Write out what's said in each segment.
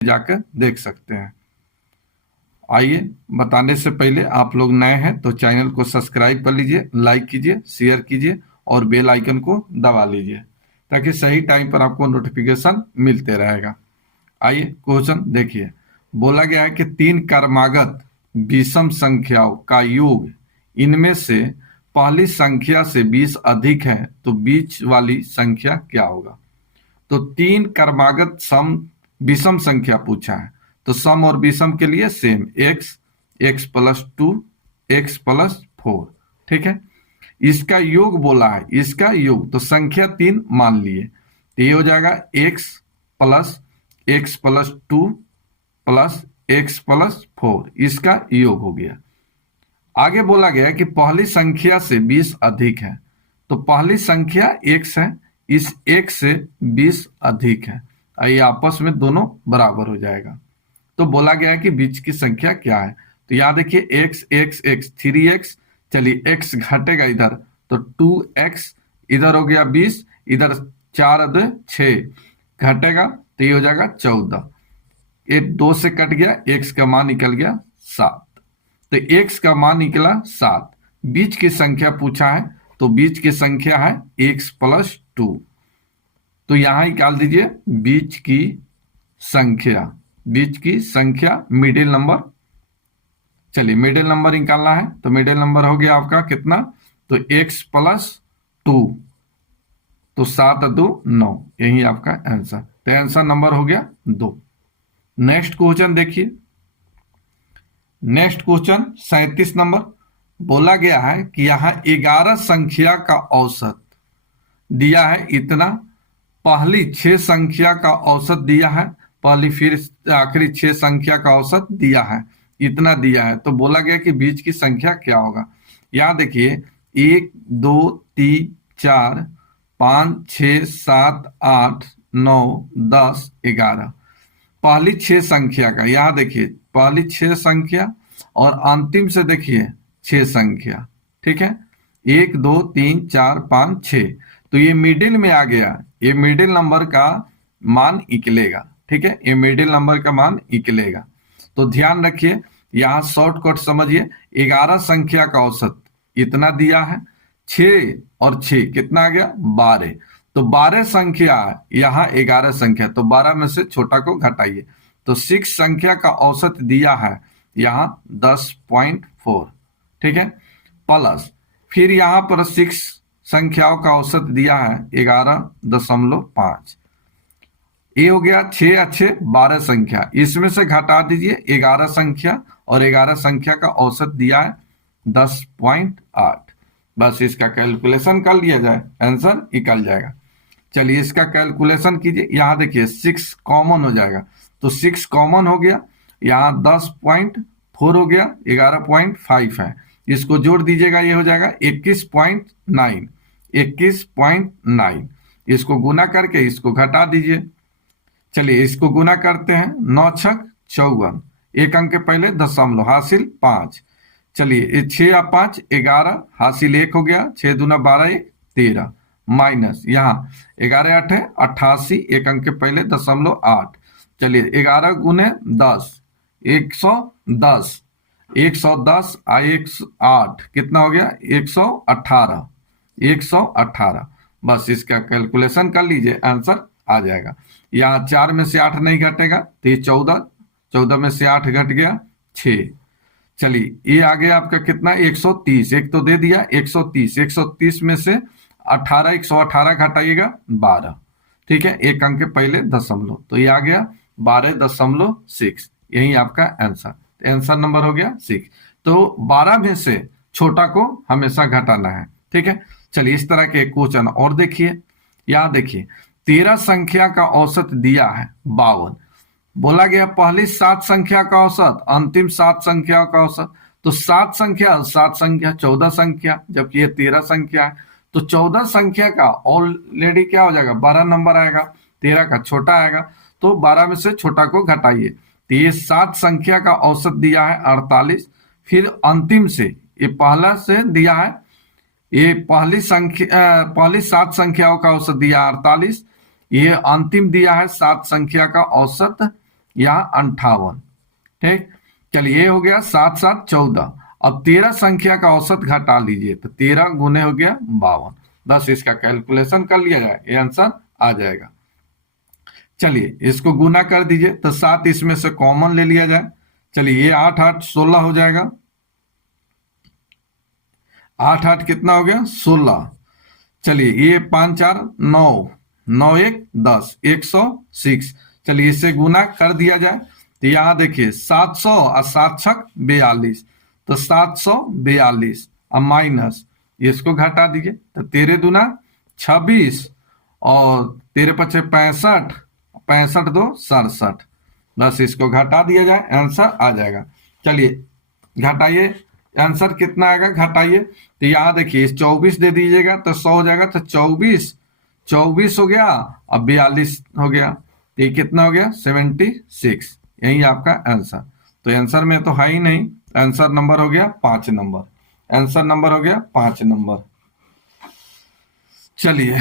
जाकर देख सकते हैं। आइए, बताने से पहले आप लोग नए हैं तो चैनल को सब्सक्राइब कर लीजिए, लाइक कीजिए, शेयर कीजिए और बेल आइकन को दबा लीजिए ताकि सही टाइम पर आपको नोटिफिकेशन मिलते रहेगा। आइए क्वेश्चन देखिए। बोला गया है कि तीन क्रमागत विषम संख्याओं का योग इनमें से पहली संख्या से 20 अधिक है तो बीच वाली संख्या क्या होगा। तो तीन क्रमागत सम विषम संख्या पूछा है, तो सम और विषम के लिए सेम x, x+2, x+4, ठीक है। इसका योग बोला है, इसका योग, तो संख्या तीन मान लिए तो ये हो जाएगा x+x+2 प्लस x+4, इसका योग हो गया। आगे बोला गया है कि पहली संख्या से 20 अधिक है, तो पहली संख्या x है, इस x से 20 अधिक है, ये आपस में दोनों बराबर हो जाएगा। तो बोला गया है कि बीच की संख्या क्या है। तो यहां देखिए x x x 3x, चलिए x घटेगा इधर तो 2x, इधर हो गया 20, इधर 4 6 घटेगा तो ये हो जाएगा 14, ये 2 से कट गया, x का मान निकल गया 7। तो x का मान निकला 7। बीच की संख्या पूछा है, तो बीच की संख्या है x+2, तो यहां निकाल दीजिए बीच की संख्या, बीच की संख्या मिडिल नंबर। चलिए मिडिल नंबर निकालना है, तो मिडिल नंबर हो गया आपका कितना, तो x+2, तो 7 2 9, यही आपका आंसर। तो आंसर नंबर हो गया 2। नेक्स्ट क्वेश्चन देखिए। Next question 37 number. बोला गया है कि यहां 11 संख्या का औसत दिया है इतना, पहली 6 संख्या का औसत दिया है, पहली फिर आखिरी 6 संख्या का औसत दिया है, इतना दिया है। तो बोला गया कि बीच की संख्या क्या होगा। यहां देखिए 1 2 3 4 5 6 7 8 9 10 11, पहली 6 संख्या का, यहां देखिए पहली 6 संख्या और अंतिम से देखिए 6 संख्या, ठीक है, 1 2 3 4 5 6, तो ये मिडिल में आ गया, ये मिडिल नंबर का मान निकलेगा, ठीक है, ये मिडिल नंबर का मान निकलेगा। तो ध्यान रखिए, यहां शॉर्टकट समझिए, 11 संख्या का औसत इतना दिया है, 6 और 6 कितना आ गया 12, तो 12 संख्या, यहां 11 संख्या, तो 12 में से छोटा को घटाइए, तो 6 संख्या का औसत दिया है यहां 10.4, ठीक है, प्लस फिर यहां पर 6 संख्याओं का औसत दिया है 11.5, ये हो गया 6 अच्छे 12 संख्या, इसमें से घटा दीजिए 11 संख्या और 11 संख्या का औसत दिया है 10.8, बस इसका कैलकुलेशन कर लिया जाए, आंसर निकल जाएगा। चलिए इसका कैलकुलेशन कीजिए, यहां देखिए 6 कॉमन हो जाएगा, तो 6 कॉमन हो गया, यहां 10.4 हो गया, 11.5 है, इसको जोड़ दीजिएगा, ये हो जाएगा 21.9, 21.9, इसको गुना करके इसको घटा दीजिए। चलिए इसको गुना करते हैं, 9 छक 54, एक अंक के पहले दशमलव, हासिल 5, चलिए 6 या 5 11, हासिल 1 हो गया, 6 दूना 12 1 13, माइनस यहाँ 11 8 है 88, एक अंक के पहले दशमलव 8, चलिए 11 गुने 10 110, 110 8 कितना हो गया 118, 118, बस इसका कैलकुलेशन कर लीजिए, आंसर आ जाएगा। यहाँ 4 में से 8 नहीं घटेगा तो ये 14, 14 में से 8 घट गया 6, चलिए ये आ गया आपका कितना 130, एक तो दे दिया 130, 130 में से 18, 118 घटाइएगा 12, ठीक है, एक अंक के पहले दशमलव, तो ये आ गया 12.6, यही आपका आंसर, आंसर नंबर हो गया 6। तो 12 में से छोटा को हमेशा घटाना है, ठीक है। चलिए इस तरह के क्वेश्चन और देखिए, यहां देखिए 13 संख्या का औसत दिया है 52, बोला गया पहली 7 संख्या का औसत, अंतिम 7 संख्या का औसत, तो 7 संख्या 14 संख्या, जबकि ये 13 संख्या है, तो 14 संख्या का ऑलरेडी क्या हो जाएगा 12 नंबर आएगा, 13 का छोटा आएगा, तो 12 में से छोटा को घटाइए, तो ये 7 संख्या का औसत दिया है 48, फिर अंतिम से ये पहला से दिया है, ये पहली 7 संख्याओं का औसत दिया 48, ये अंतिम दिया है 7 संख्या का औसत यहाँ 58। ठीक, चलिए ये हो गया 7 7 14। अब 13 संख्या का औसत घटा लीजिए, तो 13 गुने हो गया 52। बस इसका कैलकुलेशन कर लिया जाए, ये आंसर आ जाएगा। चलिए इसको गुना कर दीजिए, तो 7 इसमें से कॉमन ले लिया जाए। चलिए ये 8 8 16 हो जाएगा। 8 8 कितना हो गया 16। चलिए ये 5 4 9, 9 1 10, 106। चलिए इसे गुना कर दिया जाए, तो यहाँ देखिए 700 और 7 छक 42, तो 742। अब माइनस, इसको घटा दीजिए, तो 13 दूना 26 और 13 पचे 65, 65 2 67। बस इसको घटा दिया जाए, आंसर आ जाएगा। चलिए घटाइए, आंसर कितना आएगा घटाइए, तो यहाँ देखिए 24 दे दीजिएगा तो 100 हो जाएगा, तो 24 24 हो गया, अब 42 हो गया, तो ये कितना हो गया 76। यही आपका आंसर। तो आंसर में तो है ही नहीं, आंसर नंबर हो गया 5 नंबर, आंसर नंबर हो गया 5 नंबर। चलिए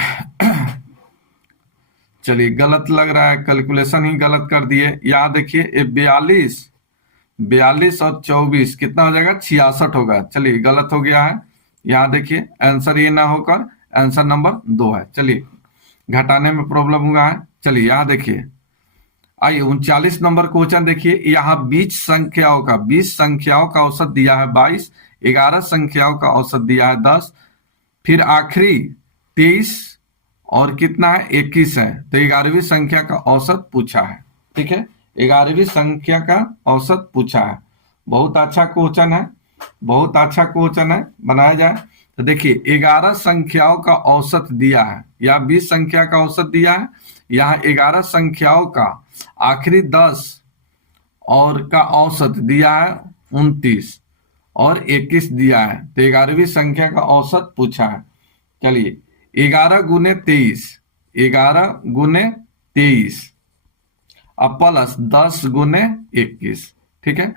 चलिए गलत लग रहा है, कैलकुलेशन ही गलत कर दिए। यहाँ देखिए ये 42, 42 और 24 कितना हो जाएगा 66 होगा। चलिए गलत हो गया है, यहाँ देखिए आंसर ये ना होकर आंसर नंबर 2 है। चलिए घटाने में प्रॉब्लम हुआ है। चलिए यहाँ देखिए, आइए 39 नंबर क्वेश्चन देखिए। यहाँ 20 संख्याओं का औसत दिया है 22, 11 संख्याओं का औसत दिया है 10, फिर आखिरी 23 और कितना है 21 है, तो 11वीं संख्या का औसत पूछा है। ठीक है, 11वीं संख्या का औसत पूछा है। बहुत अच्छा क्वेश्चन है, बहुत अच्छा क्वेश्चन है, बनाया जाए। तो देखिए 11 संख्याओं का औसत दिया है, या 20 संख्या का औसत दिया है, यहाँ 11 संख्याओं का आखिरी 10 और का औसत दिया है 29 और 21 दिया है, तो 11वीं संख्या का औसत पूछा है। चलिए 11 गुने 23, 11 गुने 23 अब प्लस 10 गुने 21। ठीक है,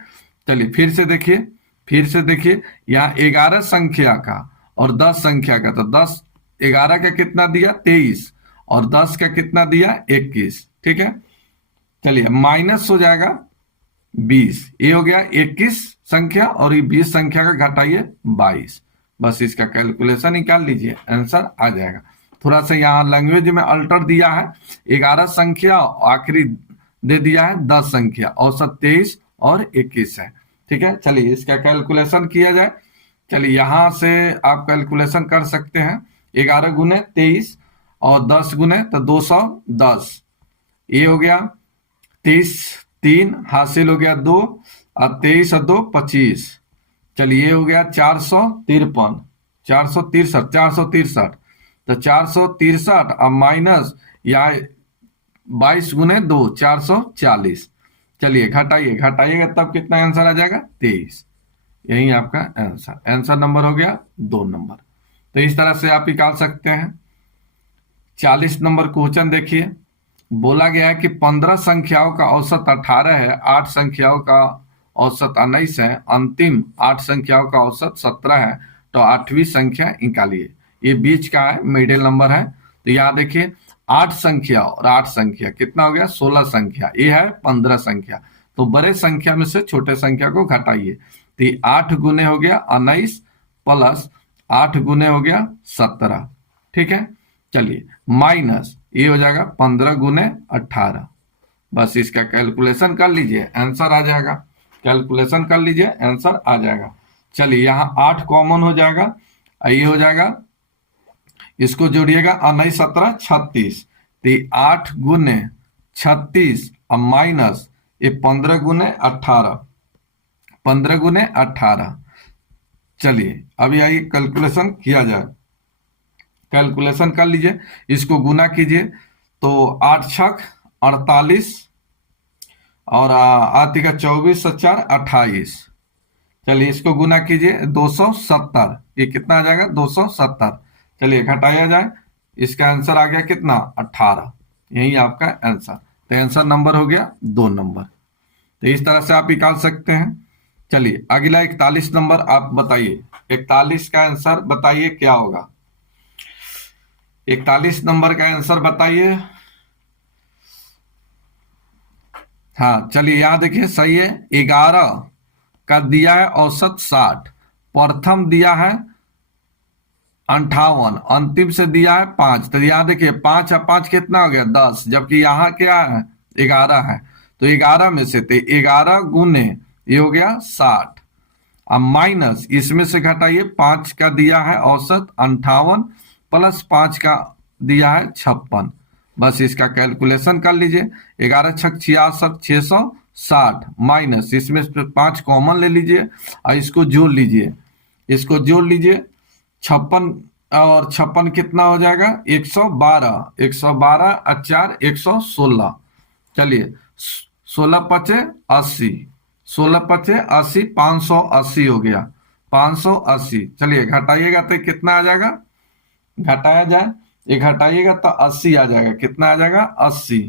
चलिए फिर से देखिए यहाँ 11 संख्या का और 10 संख्या का, तो 10 11 का कितना दिया 23 और 10 का कितना दिया 21। ठीक है, चलिए माइनस हो जाएगा 20, ये हो गया 21 संख्या और ये 20 संख्या का घटाइए 22। बस इसका कैलकुलेशन निकाल लीजिए, आंसर आ जाएगा। थोड़ा सा यहाँ लैंग्वेज में अल्टर दिया है, 11 संख्या आखिरी दे दिया है 10 संख्या, औसत 23 और 21 है। ठीक है, चलिए इसका कैलकुलेशन किया जाए। चलिए यहाँ से आप कैलकुलेशन कर सकते हैं, 11 गुने 23 और 10 गुने तो 210, ये हो गया 23 3 हासिल हो गया 2 और 23 और 2 25। चलिए ये हो गया 453, 463, तो 463 अब माइनस या 22 गुने 2 440। चलिए घटाइएगा तब कितना आंसर आ जाएगा 23। यही आपका आंसर, आंसर नंबर हो गया 2 नंबर। तो इस तरह से आप निकाल सकते हैं। 40 नंबर क्वेश्चन देखिए, बोला गया है कि 15 संख्याओं का औसत 18 है, 8 संख्याओं का औसत 19 है, अंतिम 8 संख्याओं का औसत 17 है, तो 8वीं संख्या निकालिए। ये बीच का है, मिडिल नंबर है। तो यहाँ देखिए 8 संख्या और 8 संख्या कितना हो गया 16 संख्या, ये है 15 संख्या। तो बड़े संख्या में से छोटे संख्या को घटाइए, तो 8 गुने हो गया 19 प्लस 8 गुने हो गया 17। ठीक है, चलिए माइनस ये हो जाएगा 15 गुने 18। बस इसका कैलकुलेशन कर लीजिए, आंसर आ जाएगा। कैलकुलेशन कर लीजिए, आंसर आ जाएगा। चलिए यहाँ 8 कॉमन हो जाएगा, ये हो जाएगा, इसको जोड़िएगा 19 17 36, तो 8 गुने 36 अब माइनस ये 15 गुने 18, 15 गुने 18। चलिए अभी आइए कैलकुलेशन किया जाए, कैलकुलेशन कर लीजिए, इसको गुना कीजिए, तो 8 छक 48 और आती का 24 4 28। चलिए इसको गुना कीजिए 270, ये कितना आ जाएगा 270। चलिए घटाया जाए, इसका आंसर आ गया कितना 18। यही आपका आंसर, तो आंसर नंबर हो गया 2 नंबर। तो इस तरह से आप निकाल सकते हैं। चलिए अगला 41 नंबर आप बताइए, 41 का आंसर बताइए क्या होगा। 41 नंबर का आंसर बताइए। हाँ चलिए यहाँ देखिए सही है। 11 का दिया है औसत 60, प्रथम दिया है 58, अंतिम से दिया है 5। तो यहाँ देखिए 5 और 5 कितना हो गया 10, जबकि यहाँ क्या है 11 है। तो 11 में से 11 गुने ये हो गया 60। अब माइनस इसमें से घटाइए, 5 का दिया है औसत 58 प्लस 5 का दिया है 56। बस इसका कैलकुलेशन कर लीजिए। 11 छक 66, 660 माइनस इसमें से 5 कॉमन ले लीजिए और इसको जोड़ लीजिए। इसको जोड़ लीजिए 56 और 56 कितना हो जाएगा 112। 112 और 4 116। चलिए 16 पचे 80, 16 पचे 80, 580 हो गया 580। चलिए घटाइएगा तो कितना आ जाएगा, घटाया जाए ये घटाइएगा तो 80 आ जाएगा। कितना आ जाएगा 80।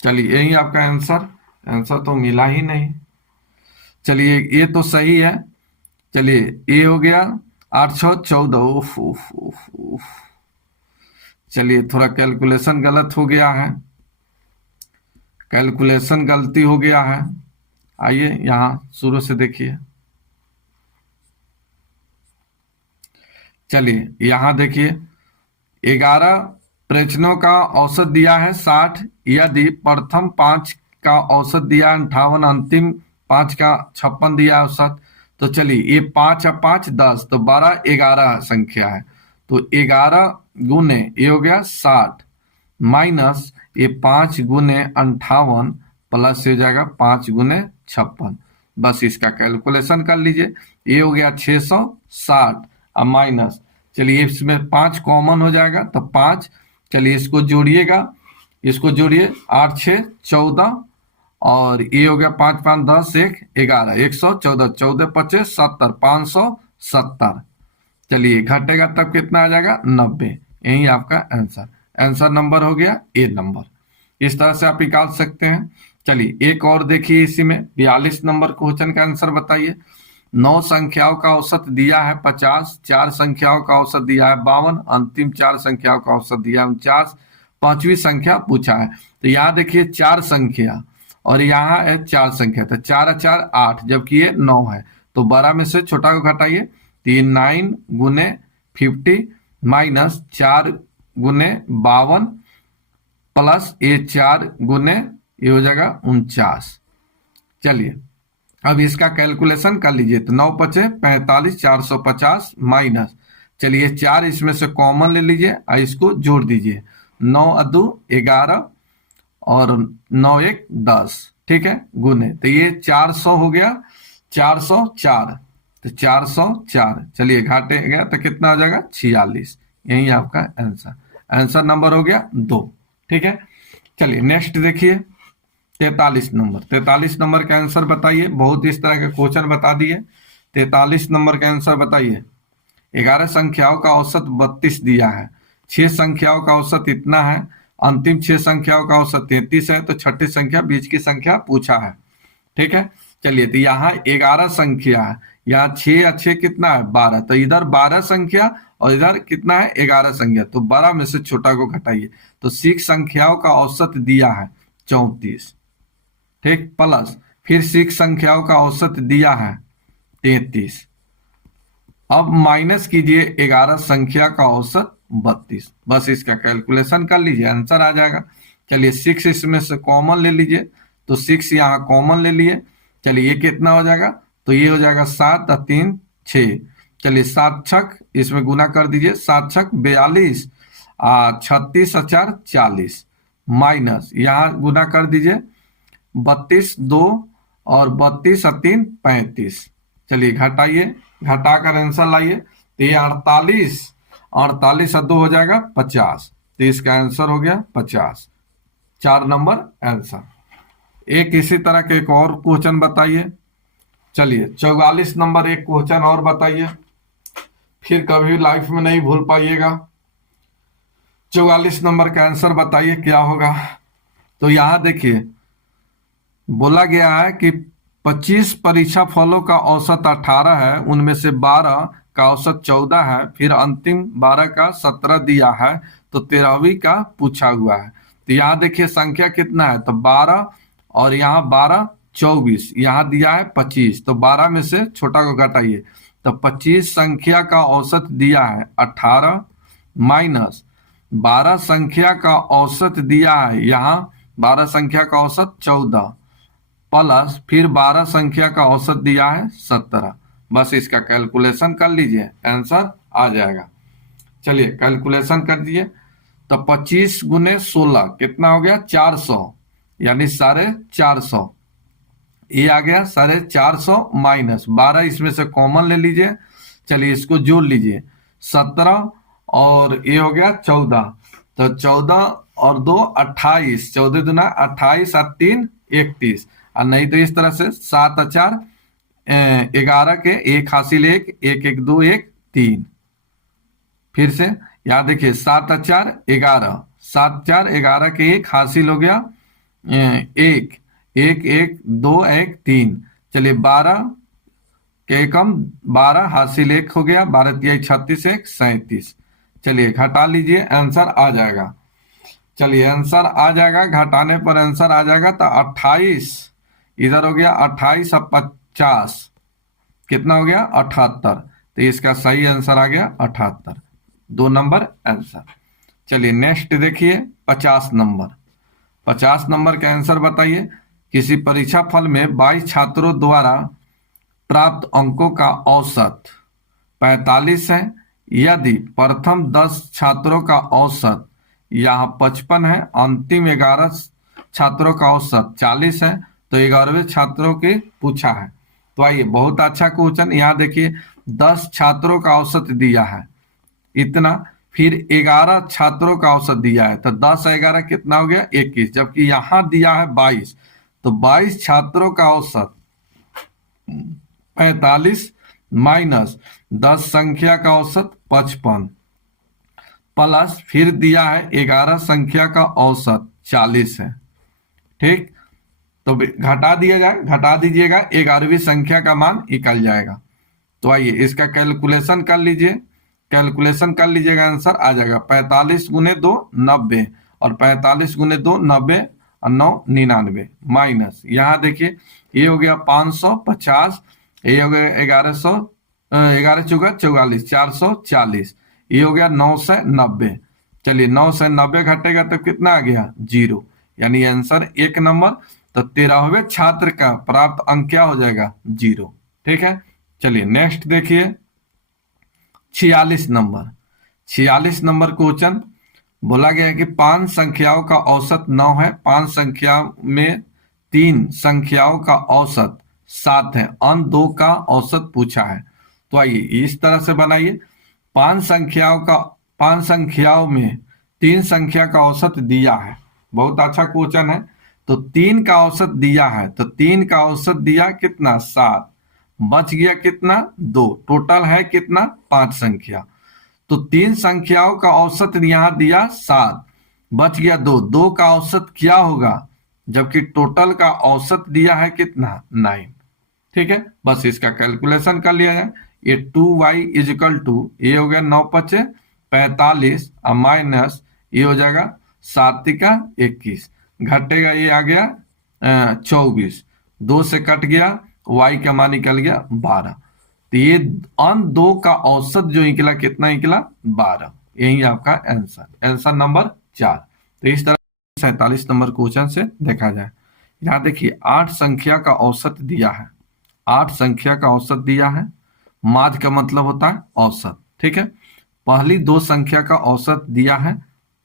चलिए यही आपका आंसर, आंसर तो मिला ही नहीं। चलिए ये तो सही है। चलिए ये हो गया 8 6 14। उफ उफ उफ उफ। चलिए थोड़ा कैलकुलेशन गलत हो गया है, कैलकुलेशन गलती हो गया है। आइए यहाँ शुरू से देखिए। चलिए यहाँ देखिए 11 प्रश्नों का औसत दिया है 60, यदि प्रथम 5 का औसत दिया है 58, अंतिम 5 का 56 दिया है औसत। तो चलिए ये 5 और 5 10, तो 12 11 संख्या है। तो 11 गुने ये हो गया 60 माइनस ये 5 गुने 58 प्लस हो जाएगा 5 गुने 56। बस इसका कैलकुलेशन कर लीजिए। ये हो गया 660 और माइनस, चलिए इसमें 5 कॉमन हो जाएगा तो 5। चलिए इसको जोड़िएगा, इसको जोड़िए 8 6 14 और ये हो गया 5 5 10 1 11 114, 14 25 70 570। चलिए घटेगा तब कितना आ जाएगा 90। यही आपका आंसर, आंसर नंबर हो गया ए नंबर। इस तरह से आप निकाल सकते हैं। चलिए एक और देखिए, इसी में 42 नंबर क्वेश्चन का आंसर बताइए। 9 संख्याओं का औसत दिया है 50, 4 संख्याओं का औसत दिया है 52, अंतिम 4 संख्याओं का औसत दिया है 49, पांचवी संख्या पूछा है। तो यहाँ देखिए 4 संख्या और यहाँ है 4 संख्या, तो 4 और 4 8, जबकि ये 9 है। तो 12 में से छोटा को घटाइए, 3 9 गुने 50 माइनस 4 गुने 52 प्लस ये 4 गुने ये हो जाएगा 49। चलिए अब इसका कैलकुलेशन कर लीजिए। तो 9 पचे 45, 450 माइनस, चलिए 4 इसमें से कॉमन ले लीजिए और इसको जोड़ दीजिए। 9 2 11 और 9 1 10, ठीक है, गुने तो ये 400 हो गया 404। तो 404, चलिए घाटे गया तो कितना हो जाएगा 46। यही आपका आंसर, आंसर नंबर हो गया 2। ठीक है, चलिए नेक्स्ट देखिए 43 नंबर। 43 नंबर का आंसर बताइए। बहुत इस तरह के क्वेश्चन बता दिए। 43 नंबर का आंसर बताइए। 11 संख्याओं का औसत 32 दिया है, 6 संख्याओं का औसत इतना है, अंतिम 6 संख्याओं का औसत 33 है, तो छठी संख्या बीच की संख्या पूछा है। ठीक है, चलिए तो यहाँ 11 संख्या है, यहाँ 6 अच्छे कितना है 12, तो इधर 12 संख्या और इधर कितना है 11 संख्या, तो 12 में से छोटा को घटाइए। तो 6 संख्याओं का औसत दिया है 34, ठीक, प्लस फिर 6 संख्याओं का औसत दिया है 33। अब माइनस कीजिए 11 संख्या का औसत 32। बस इसका कैलकुलेशन कर लीजिए, आंसर आ जाएगा। चलिए 6 इसमें से कॉमन ले लीजिए, तो 6 यहाँ कॉमन ले लिए। चलिए ये कितना हो जाएगा, तो ये हो जाएगा 7 और 3 6। चलिए 7 छक इसमें गुना कर दीजिए, 7 छक 42, 36 और 4 40 माइनस यहाँ गुना कर दीजिए 32 2 और 32 और 3 35। चलिए घटाइए, घटाकर आंसर लाइए। तो ये 48, 48 और 2 हो जाएगा 50। तो इसका आंसर हो गया 50, 4 नंबर आंसर। एक इसी तरह के एक और क्वेश्चन बताइए। चलिए 44 नंबर एक क्वेश्चन और बताइए, फिर कभी लाइफ में नहीं भूल पाइएगा। 44 नंबर का आंसर बताइए क्या होगा। तो यहां देखिए बोला गया है कि 25 परीक्षा फलों का औसत 18 है, उनमें से 12 का औसत 14 है, फिर अंतिम 12 का 17 दिया है, तो 13वीं का पूछा हुआ है। तो यहाँ देखिए संख्या कितना है, तो 12 और यहाँ 12 24, यहाँ दिया है 25, तो 12 में से छोटा को घटाइए, तो 25 संख्या का औसत दिया है 18 माइनस 12 संख्या का औसत दिया है यहाँ 12 संख्या का औसत 14 प्लस फिर 12 संख्या का औसत दिया है 17। बस इसका कैलकुलेशन कर लीजिए, आंसर आ जाएगा। चलिए कैलकुलेशन कर दिए, तो 25 गुने 16 कितना हो गया 400, यानी 450। ये आ गया 450 माइनस 12, इसमें से कॉमन ले लीजिए, चलिए इसको जोड़ लीजिए 17 और ये हो गया 14, तो 14 और 2 28, 14 दूना 28 और 3 31, और नहीं तो इस तरह से 7 और 4 11 के 1 हासिल 1 1 1 2 1 3। फिर से यहाँ देखिए 7 और 4 11, 7 4 11 के 1 हासिल हो गया 1 1 1 2 1 3। चलिए 12 के एकम 12 हासिल 1 हो गया, 12 तिहाई 36 1 37। चलिए घटा लीजिए, आंसर आ जाएगा। चलिए आंसर आ जाएगा, घटाने पर आंसर आ जाएगा, तो 28 इधर हो गया 28 और 50 कितना हो गया 78, तो इसका सही आंसर आ गया 78, 2 नंबर आंसर। चलिए नेक्स्ट देखिए 50 नंबर। 50 नंबर का आंसर बताइए। किसी परीक्षा फल में 22 छात्रों द्वारा प्राप्त अंकों का औसत 45 है, यदि प्रथम 10 छात्रों का औसत यहाँ 55 है, अंतिम 11 छात्रों का औसत 40 है, तो 11वें छात्रों के पूछा है। तो आइए बहुत अच्छा क्वेश्चन, यहाँ देखिए 10 छात्रों का औसत दिया है इतना, फिर 11 छात्रों का औसत दिया है, तो 10 11 कितना हो गया 21, जबकि यहाँ दिया है 22, तो 22 छात्रों का औसत 45 माइनस 10 संख्या का औसत 55 प्लस फिर दिया है 11 संख्या का औसत 40 है। ठीक, तो घटा दिया जाए, घटा दीजिएगा, 11वीं संख्या का मान निकल जाएगा। तो आइए इसका कैलकुलेशन कर लीजिए, कैलकुलेशन कर लीजिएगा, आंसर आ जाएगा 45 गुने 2 90, और 45 गुने 2 90 और 9 99, माइनस यहाँ देखिए ये हो गया 550, ये हो गया 1100, 11 चौका 44 440, ये हो गया 9 से 90। चलिए 9 से 90 घटेगा तो कितना आ गया 0, यानी आंसर 1 नंबर। तो 13वें छात्र का प्राप्त अंक क्या हो जाएगा 0। ठीक है, चलिए नेक्स्ट देखिए 46 नंबर। 46 नंबर क्वेश्चन बोला गया है कि 5 संख्याओं का औसत 9 है, 5 संख्या में 3 संख्याओं का औसत 7 है, अंक 2 का औसत पूछा है। तो आइए इस तरह से बनाइए, 5 संख्याओं में 3 संख्या का औसत दिया है, बहुत अच्छा क्वेश्चन है। तो 3 का औसत दिया है, तो 3 का औसत दिया कितना 7, बच गया कितना 2, टोटल है कितना 5 संख्या, तो 3 संख्याओं का औसत यहाँ दिया 7, बच गया 2, 2 का औसत क्या होगा, जबकि टोटल का औसत दिया है कितना 9। ठीक है, बस इसका कैलकुलेशन कर लिया जाए। ये 2y इज इक्वल टू, ये हो गया 9 5 45 और माइनस ये हो जाएगा 7 का 21, घटेगा ये आ गया 24, 2 से कट गया, y का मान निकल गया 12, तो ये अंक 2 का औसत जो निकला कितना निकला 12, यही आपका आंसर, आंसर नंबर 4। तो इस तरह 47 नंबर क्वेश्चन से देखा जाए। यहाँ देखिए 8 संख्या का औसत दिया है, 8 संख्या का औसत दिया है, माध्य का मतलब होता है औसत। ठीक है, पहली 2 संख्या का औसत दिया है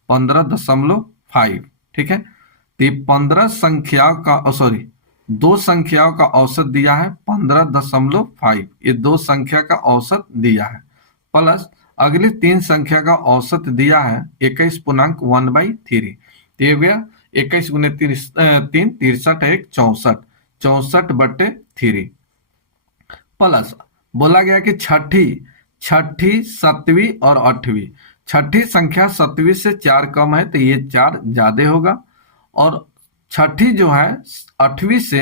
15.5। ठीक है, तो 15 संख्याओं का सॉरी 2 संख्याओं का औसत दिया है 15.5, ये 2 संख्या का औसत दिया है, प्लस अगली 3 संख्या का औसत दिया है 21.1/3, तो ये गया 21 गुने 3 63 1 64, 64/3, प्लस बोला गया कि छठी 7वीं और 8वीं, छठी संख्या 7वीं से 4 कम है, तो ये 4 ज्यादा होगा, और छठी जो है 8वीं से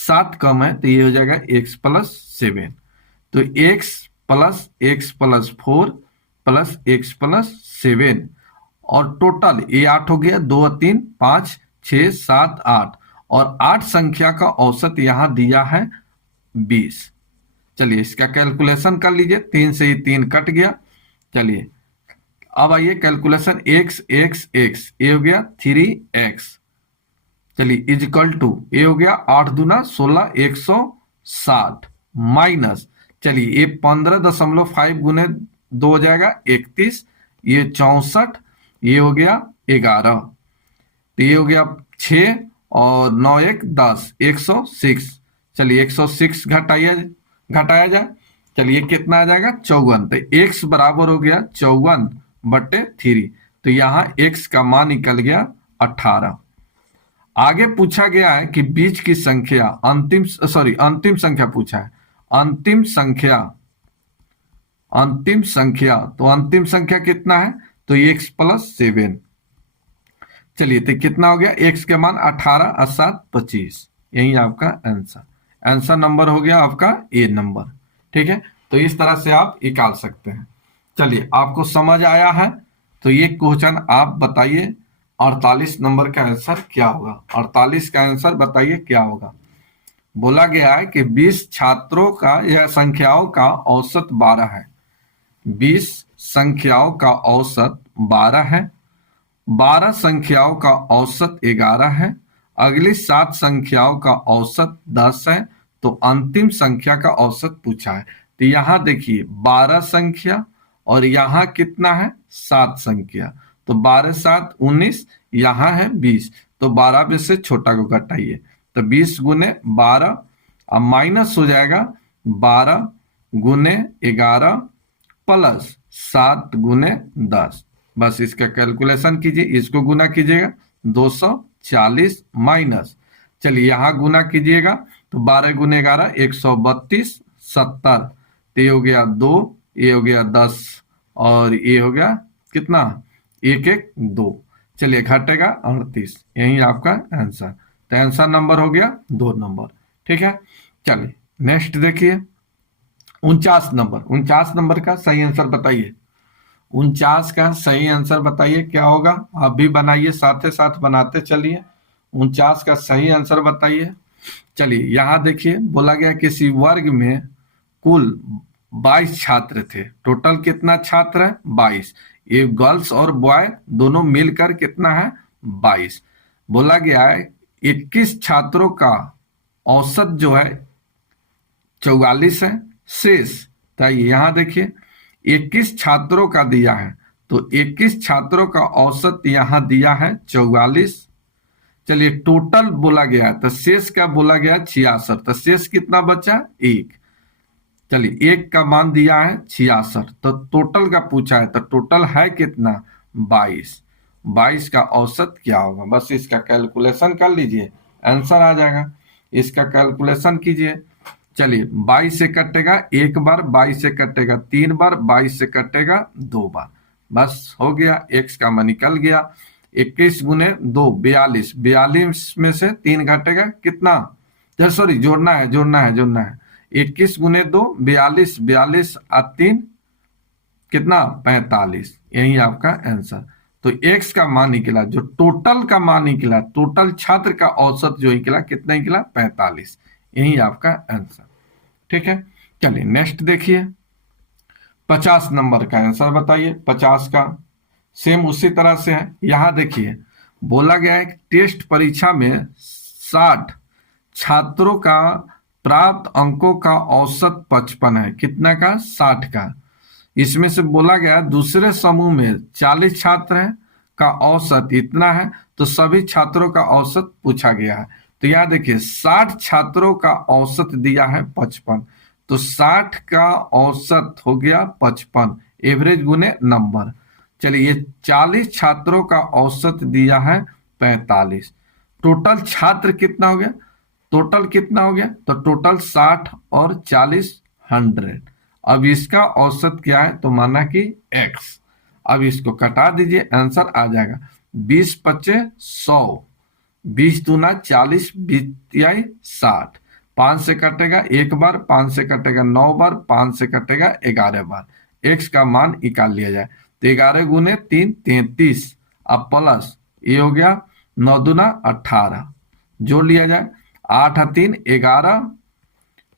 7 कम है, तो ये हो जाएगा x + 7, तो x + x + 4 + x + 7, और टोटल ये 8 हो गया, 2 3 5 6 7 8, और 8 संख्या का औसत यहां दिया है 20। चलिए इसका कैलकुलेशन कर लीजिए, 3 से ही 3 कट गया। चलिए अब आइए कैलकुलेशन, एक्स एक्स एक्स, ये हो गया 3x। चलिए इजिकल टू, ये हो गया 8 दूना 16, 160 माइनस, चलिए ये 15.5 गुने 2 हो जाएगा 31, ये 64, ये हो गया 11, तो ये हो गया 6 और 9 1 10, 106। चलिए 106 घटाया जाए, चलिए कितना आ जाएगा 54, तो x बराबर हो गया 54/3, तो यहाँ x का मान निकल गया 18। आगे पूछा गया है कि बीच की संख्या, अंतिम संख्या पूछा है, अंतिम संख्या, तो अंतिम संख्या कितना है, तो x + 7। चलिए तो कितना हो गया, x के मान 18 और 7 25, यही आपका आंसर नंबर हो गया आपका ए नंबर। ठीक है, तो इस तरह से आप निकाल सकते हैं। चलिए आपको समझ आया है, तो ये क्वेश्चन आप बताइए 48 नंबर का आंसर क्या होगा। 48 का आंसर बताइए क्या होगा। बोला गया है कि 20 छात्रों का यह संख्याओं का औसत 12 है। 20 संख्याओं का औसत 12 है। 12 संख्याओं का औसत 11 है। अगली 7 संख्याओं का औसत 10 है। तो अंतिम संख्या का औसत पूछा है। तो यहां देखिए 12 संख्या और यहां कितना है 7 संख्या, तो 12 7 19, यहां है 20, तो 12 में से छोटा को घटाइए, तो 20 गुने 12, अब माइनस हो जाएगा 12 गुने 11 प्लस 7 गुने 10। बस इसका कैलकुलेशन कीजिए, इसको गुना कीजिएगा 240 माइनस, चलिए यहां गुना कीजिएगा तो 12 गुने 11 132 70, तो ये हो गया 2, ये हो गया 10 और ये हो गया कितना 1 1 2, चलिए घटेगा 38, यही आपका आंसर। तो आंसर नंबर हो गया 2 नंबर। ठीक है, चलिए नेक्स्ट देखिए 49 नंबर का सही आंसर बताइए। 49 का सही आंसर बताइए क्या होगा, आप भी बनाइए, साथ साथ बनाते चलिए। 49 का सही आंसर बताइए। चलिए यहां देखिए बोला गया किसी वर्ग में कुल 22 छात्र थे। टोटल कितना छात्र है 22, ये गर्ल्स और बॉय दोनों मिलकर कितना है 22। बोला गया है 21 छात्रों का औसत जो है 44 है। शेष तो यहां देखिए 21 छात्रों का दिया है, तो 21 छात्रों का औसत यहां दिया है 44। चलिए टोटल बोला गया तो शेष का बोला गया 66, तो शेष कितना बचा 1। चलिए 1 का मान दिया है 66, तो टोटल का पूछा है, तो टोटल है कितना 22। 22 का औसत क्या होगा, बस इसका कैलकुलेशन कर लीजिए, आंसर आ जाएगा। इसका कैलकुलेशन कीजिए। चलिए 22 से कटेगा 1 बार, 22 से कटेगा 3 बार, 22 से कटेगा 2 बार, बस हो गया, x का मान निकल गया। 21 गुने 2 42, 42 में से 3 घटेगा कितना, सॉरी जोड़ना है 21 गुने 2 42, 42 और 3 कितना 45, यही आपका आंसर। तो x का मान निकला, जो टोटल का मान निकला, टोटल छात्र का औसत जो निकला कितना निकला 45, यही आपका आंसर। ठीक है, चलिए नेक्स्ट देखिए 50 नंबर का आंसर बताइए। 50 का सेम उसी तरह से है। यहां देखिए बोला गया है टेस्ट परीक्षा में 60 छात्रों का प्राप्त अंकों का औसत 55 है। कितना का 60 का। इसमें से बोला गया दूसरे समूह में 40 छात्र हैं का औसत इतना है, तो सभी छात्रों का औसत पूछा गया है। तो यहां देखिए 60 छात्रों का औसत दिया है 55, तो 60 का औसत हो गया 55, एवरेज गुने नंबर। चलिए 40 छात्रों का औसत दिया है 45, टोटल छात्र कितना हो गया, टोटल कितना हो गया, तो टोटल 60 और 40 100। अब इसका औसत क्या है, तो माना कि x। अब इसको कटा दीजिए, आंसर आ जाएगा 20 25 100, 20 दूना 40, 20 तिहाई 60, 5 से कटेगा 1 बार, 5 से कटेगा 9 बार, 5 से कटेगा 11 बार, x का मान निकाल लिया जाए। तो 11 गुने 3 33, अब प्लस ये हो गया 9 दूना 18, जोड़ लिया जाए 8 और 3 11,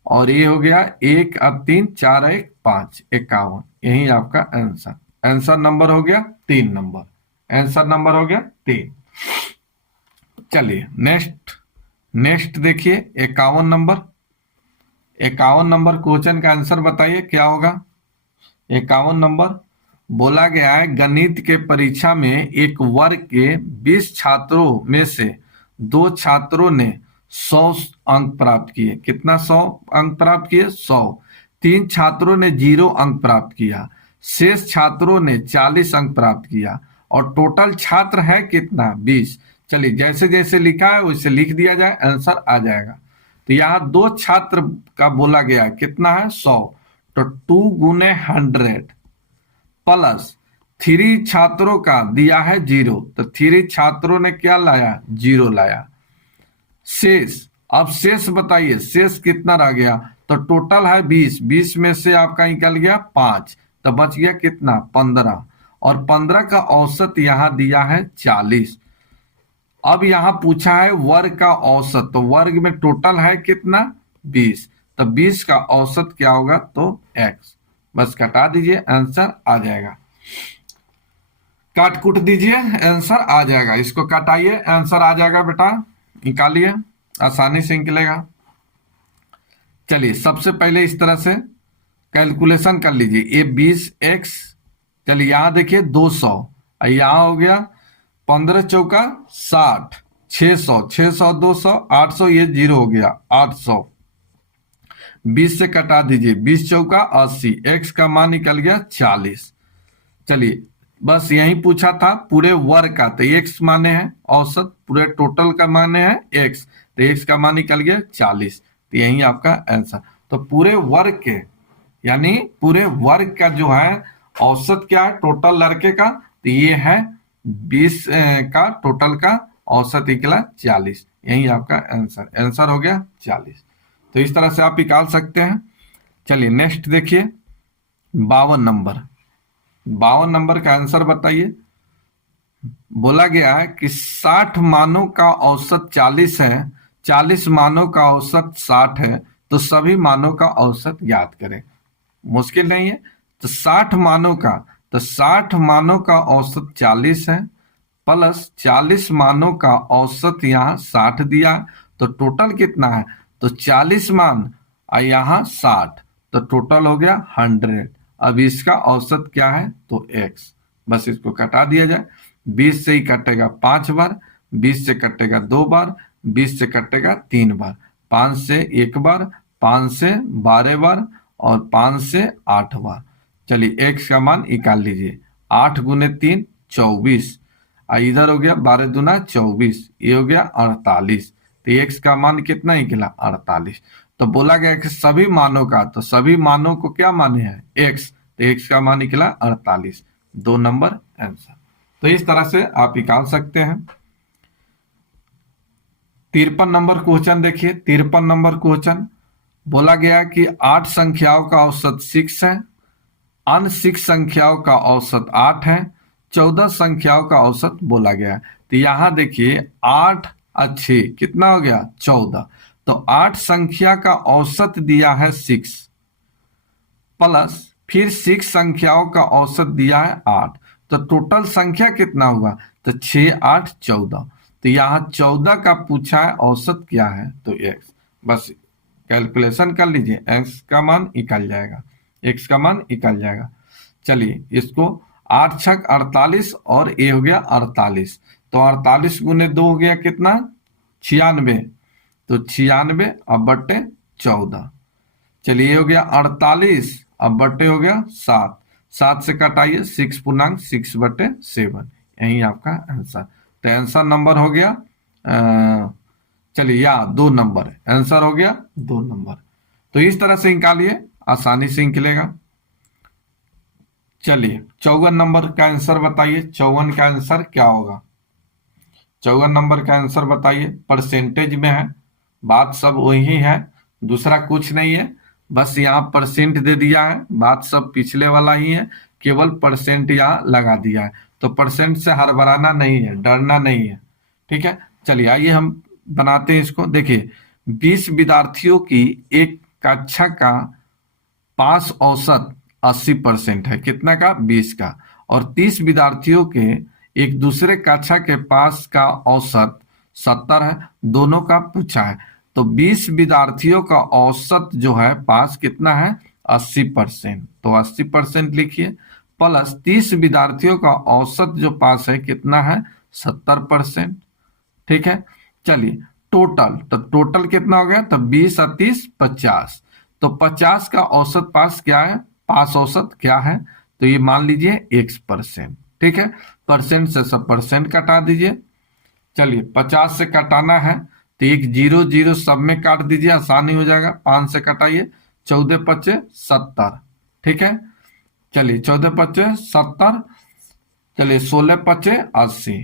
और ये हो गया 1 और 3 4 और 1 5, 51। यही आपका आंसर। आंसर नंबर हो गया 3 नंबर। आंसर नंबर हो गया 3। चलिए नेक्स्ट देखिए 51 नंबर। 51 नंबर क्वेश्चन का आंसर बताइए क्या होगा। 51 नंबर बोला गया है गणित के परीक्षा में एक वर्ग के 20 छात्रों में से 2 छात्रों ने 100 अंक प्राप्त किए। कितना 100 अंक प्राप्त किए? 100। 3 छात्रों ने 0 अंक प्राप्त किया। शेष छात्रों ने 40 अंक प्राप्त किया और टोटल छात्र है कितना? 20। चलिए जैसे जैसे लिखा है वैसे लिख दिया जाए, आंसर आ जाएगा। तो यहाँ 2 छात्र का बोला गया है, कितना है? 100। तो 2 गुने 100 प्लस 3 छात्रों का दिया है 0, तो 3 छात्रों ने क्या लाया? 0 लाया। शेष, अब शेष बताइए शेष कितना रह गया? तो टोटल है 20, 20 में से आपका निकल गया 5, तो बच गया कितना? 15, और 15 का औसत यहाँ दिया है 40। अब यहां पूछा है वर्ग का औसत, तो वर्ग में टोटल है कितना? 20, तो 20 का औसत क्या होगा? तो x। बस कटा दीजिए, आंसर आ जाएगा। काट कूट दीजिए, आंसर आ जाएगा। इसको काटाइए, आंसर आ जाएगा बेटा, निकालिए, आसानी से निकलेगा। चलिए सबसे पहले इस तरह से कैलकुलेशन कर लीजिए। ये 20x, चलिए यहां देखिए 200, यहां हो गया 15 चौका 60, 600, 600 200 800, ये 0 हो गया 800। 20 से कटा दीजिए, 20 चौका 80, x का मान निकल गया 40। चलिए बस यही पूछा था पूरे वर्ग का, तो x माने है औसत, पूरे टोटल का माने है x, तो x का मान निकल गया 40। तो यही आपका आंसर। तो पूरे वर्ग के, यानी पूरे वर्ग का जो है औसत क्या है टोटल लड़के का? तो ये है 20 का टोटल का औसत निकला 40। यही आपका आंसर। आंसर हो गया 40। तो इस तरह से आप निकाल सकते हैं। चलिए नेक्स्ट देखिए 52 नंबर। 52 नंबर का आंसर बताइए। बोला गया है कि 60 मानों का औसत 40 है, 40 मानों का औसत 60 है, तो सभी मानों का औसत ज्ञात करें। मुश्किल नहीं है। तो 60 मानों का, तो 60 मानों का औसत 40 है, प्लस 40 मानों का औसत यहाँ 60 दिया, तो टोटल कितना है? तो 40 मान और यहाँ 60, तो टोटल हो गया 100। अब इसका औसत क्या है? तो x। बस इसको कटा दिया जाए। 20 से ही कटेगा 5 बार, 20 से कटेगा 2 बार, 20 से कटेगा 3 बार, 5 से 1 बार, 5 से 12 बार, और 5 से 8 बार। चलिए x का मान निकाल लीजिए। 8 गुने 3 24, इधर हो गया 12 दूना 24, ये हो गया 48। तो x का मान कितना निकला? 48। तो बोला गया कि सभी मानों का, तो सभी मानों को क्या माने हैं? x, तो x का मान निकला 48। 2 नंबर आंसर। तो इस तरह से आप निकाल सकते हैं। 53 नंबर क्वेश्चन देखिए। 53 नंबर क्वेश्चन बोला गया कि 8 संख्याओं का औसत 6 है, अन्य 6 संख्याओं का औसत 8 है, 14 संख्याओं का औसत बोला गया है। तो यहां देखिए 8 और 6 कितना हो गया? 14। तो 8 संख्या का औसत दिया है 6, प्लस फिर 6 संख्याओं का औसत दिया है 8, तो टोटल संख्या कितना हुआ? तो 6 8 14। तो यहाँ 14 का पूछा है, औसत क्या है? तो x। बस कैलकुलेशन कर लीजिए, x का मान निकल जाएगा, x का मान निकल जाएगा। चलिए इसको 8 छक 48, और ये हो गया 48। तो 48 गुने 2 हो गया कितना? 96। तो 96 अब बट्टे 14। चलिए हो गया 48, अब बट्टे हो गया 7, 7 से कटाइए 6 पूर्णांक 6 बट्टे 7। यही आपका आंसर। तो आंसर नंबर हो गया चलिए 2 नंबर आंसर हो गया 2 नंबर। तो इस तरह से निकालिए, आसानी से निकलेगा। चलिए 54 नंबर का आंसर बताइए। 54 का आंसर क्या होगा? 54 नंबर का आंसर बताइए। परसेंटेज में है, बात सब वही है, दूसरा कुछ नहीं है, बस यहाँ परसेंट दे दिया है, बात सब पिछले वाला ही है। केवल परसेंट यहाँ लगा दिया है। तो परसेंट से हड़बड़ाना नहीं है, डरना नहीं है। ठीक है, चलिए आइए हम बनाते हैं इसको। देखिए 20 विद्यार्थियों की एक कक्षा का पास औसत 80% है। कितना का? 20 का। और 30 विद्यार्थियों के एक दूसरे कक्षा के पास का औसत 70 है। दोनों का पूछा है। तो 20 विद्यार्थियों का औसत जो है पास कितना है? 80%। तो 80% लिखिए, प्लस 30 विद्यार्थियों का औसत जो पास है कितना है? 70%। ठीक है, चलिए टोटल, तो टोटल कितना हो गया? तो 20 और 30 50। तो 50 का औसत पास क्या है? पास औसत क्या है? तो ये मान लीजिए X%। ठीक है, परसेंट से सब परसेंट कटा दीजिए। चलिए 50 से कटाना है तो एक जीरो जीरो सब में काट दीजिए, आसानी हो जाएगा। 5 से कटाइए, 14 पच्चे 70। ठीक है, चलिए 14 पच्चे 70। चलिए 16 पच्चे 80।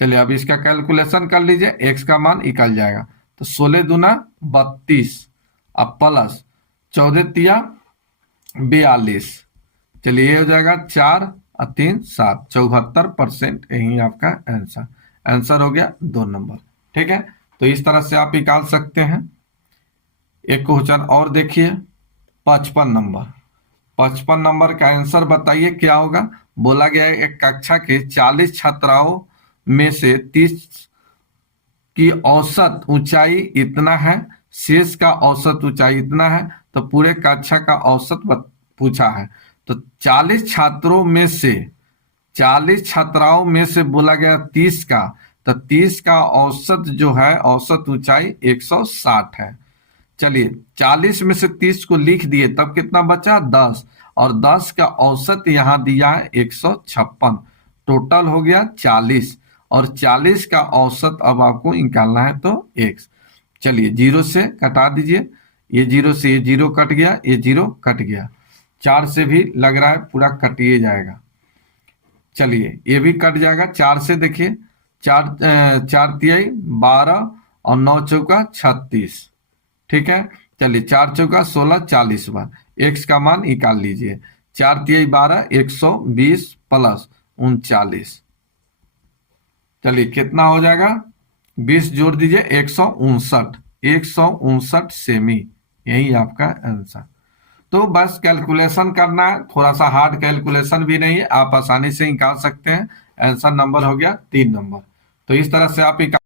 चलिए अब इसका कैलकुलेशन कर लीजिए, एक्स का मान निकल जाएगा। तो 16 दूना 32, अब प्लस 14 तिया 42। चलिए ये हो जाएगा 4 और 3 7, 74%। यही आपका आंसर आंसर हो गया 2 नंबर। ठीक है, तो इस तरह से आप निकाल सकते हैं। एक क्वेश्चन और देखिए, 55 नंबर। 55 नंबर का आंसर बताइए क्या होगा। बोला गया है एक कक्षा के 40 छात्राओं में से 30 की औसत ऊंचाई इतना है, शेष का औसत ऊंचाई इतना है। तो पूरे कक्षा का औसत पूछा है। तो 40 छात्रों में से, 40 छात्राओं में से बोला गया 30 का, तो 30 का औसत जो है, औसत ऊंचाई 160 है। चलिए 40 में से 30 को लिख दिए, तब कितना बचा? 10। और 10 का औसत यहाँ दिया है 156। टोटल हो गया 40, और 40 का औसत अब आपको निकालना है तो x। चलिए जीरो से कटा दीजिए, ये जीरो से ये जीरो कट गया, ये जीरो कट गया। 4 से भी लग रहा है पूरा कटिए जाएगा। चलिए ये भी कट जाएगा 4 से। देखिए 4 तिहाई 12 और 9 चौका 36। ठीक है, चलिए 4 चौका 16, 40 बार एक्स का मान निकाल लीजिए। 4 तिहाई 12, 120 प्लस 39। चलिए कितना हो जाएगा? 20 जोड़ दीजिए, 159। 159 सेमी, यही आपका आंसर। तो बस कैलकुलेशन करना है, थोड़ा सा हार्ड कैलकुलेशन भी नहीं है, आप आसानी से निकाल सकते हैं। आंसर नंबर हो गया 3 नंबर। तो इस तरह से आप निकाल